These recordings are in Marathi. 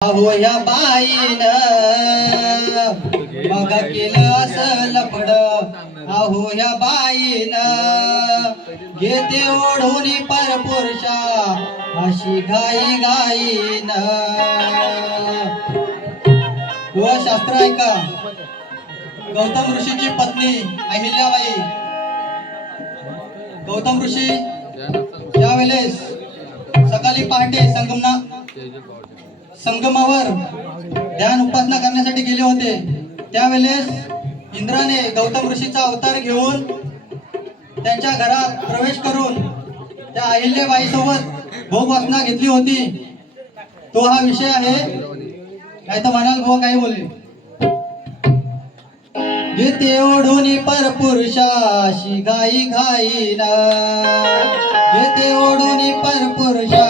अहो या बाईन. मग केलं असं लपड आहोया बाईन. घेते ओढून परपुरुषा अशी घाई गाईन व शास्त्र ऐका. गौतम ऋषीची पत्नी अहिल्याबाई. गौतम ऋषी त्यावेळेस सकाळी पहाटे संगमना संगमावर ध्यान उपासना करण्यासाठी गेले होते. त्यावेळेस इंद्राने गौतम ऋषीचा अवतार घेऊन त्यांच्या घरात प्रवेश करून त्या अहिल्याबाई सोबत भोगवासना घेतली होती. तो हा विषय आहे. नाही तर म्हणाल भाऊ काही बोलले. घेते ओढून परपुरुषाशी घाई ना घेते ओढून परपुरुषा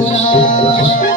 Senhor.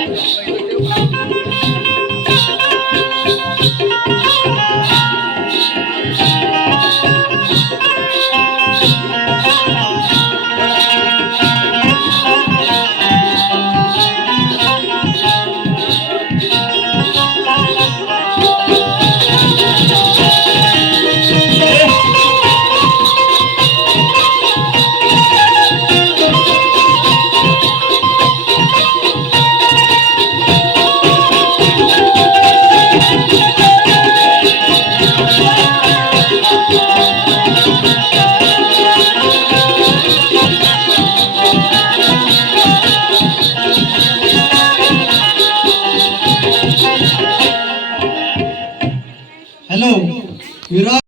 Yes. ವಿರಾಟ್